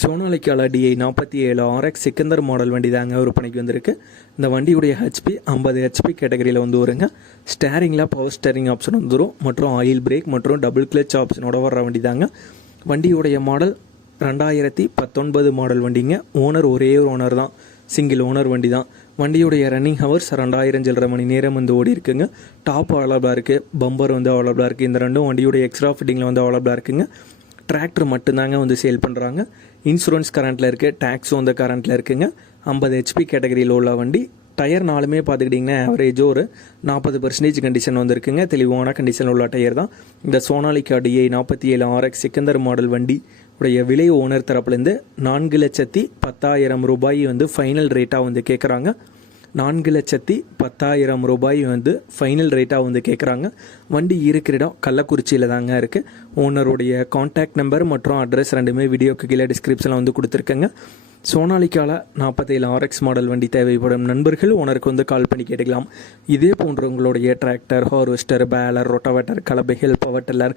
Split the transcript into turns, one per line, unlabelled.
சோனாலிக்கால DI நாற்பத்தி ஏழு RX Sikandar model வண்டி தாங்க விற்பனைக்கு வந்திருக்கு. இந்த வண்டியுடைய ஹெச்பி ஐம்பது ஹெச்பி கேட்டகரியில் வந்து வருங்க. ஸ்டேரிங்கில் பவர் ஸ்டேரிங் ஆப்ஷன் வந்துடும் மற்றும் ஆயில் பிரேக் மற்றும் டபுள் கிளச் ஆப்ஷனோட வர்ற வண்டி தாங்க. வண்டியுடைய மாடல் ரெண்டாயிரத்தி பத்தொன்பது மாடல் வண்டிங்க. ஓனர் ஒரே ஒரு ஓனர் தான். சிங்கிள் ஓனர் வண்டி தான். வண்டியுடைய ரன்னிங் ஹவர்ஸ் ரெண்டாயிரம் சில்லரை மணி நேரம் வந்து ஓடி இருக்குங்க. டாப் அவைலபிளாக இருக்குது பம்பர் வந்து அவைலபிளாக இருக்குது இந்த ரெண்டும் வண்டியுடைய எக்ஸ்ட்ரா ஃபிட்டிங்கில் வந்து அவைலபிளாக இருக்குங்க. டிராக்டர் மட்டும்தாங்க வந்து சேல் பண்ணுறாங்க இன்சூரன்ஸ் கரண்ட்டில் இருக்குது டேக்ஸும் அந்த கரண்ட்டில் இருக்குங்க. ஐம்பது ஹெச்பி கேட்டகரியில் உள்ள வண்டி டயர் நாலுமே பார்த்துக்கிட்டிங்கன்னா ஆவரேஜ் ஒரு நாற்பது பர்சன்டேஜ் கண்டிஷன் வந்துருக்குங்க. தெளிவான கண்டிஷன் உள்ள டயர் தான். இந்த சோனாலிக்கா டிஐ நாற்பத்தி ஏழு ஆர்எக்ஸ் சிக்கந்தர் மாடல் வண்டி உடைய விலை ஓனர் தரப்புலேருந்து நான்கு லட்சத்தி பத்தாயிரம் ரூபாய் வந்து ஃபைனல் ரேட்டாக வந்து கேட்குறாங்க நான்கு லட்சத்தி பத்தாயிரம் ரூபாய் வந்து ஃபைனல் ரேட்டாக வந்து கேட்குறாங்க வண்டி இருக்கிற இடம் கள்ளக்குறிச்சியில் தாங்க இருக்குது ஓனருடைய காண்டாக்ட் நம்பர் மற்றும் அட்ரஸ் ரெண்டுமே வீடியோக்கு கீழே டிஸ்கிரிப்ஷனில் வந்து கொடுத்துருக்கேங்க. சோனாலிக்கால நாற்பத்தேழு ஆர்எக்ஸ் மாடல் வண்டி தேவைப்படும் நண்பர்கள் ஓனருக்கு வந்து கால் பண்ணி கேட்டுக்கலாம். இதே போன்ற உங்களுடைய tractor harvester baler rotavator கலபைகள் power tiller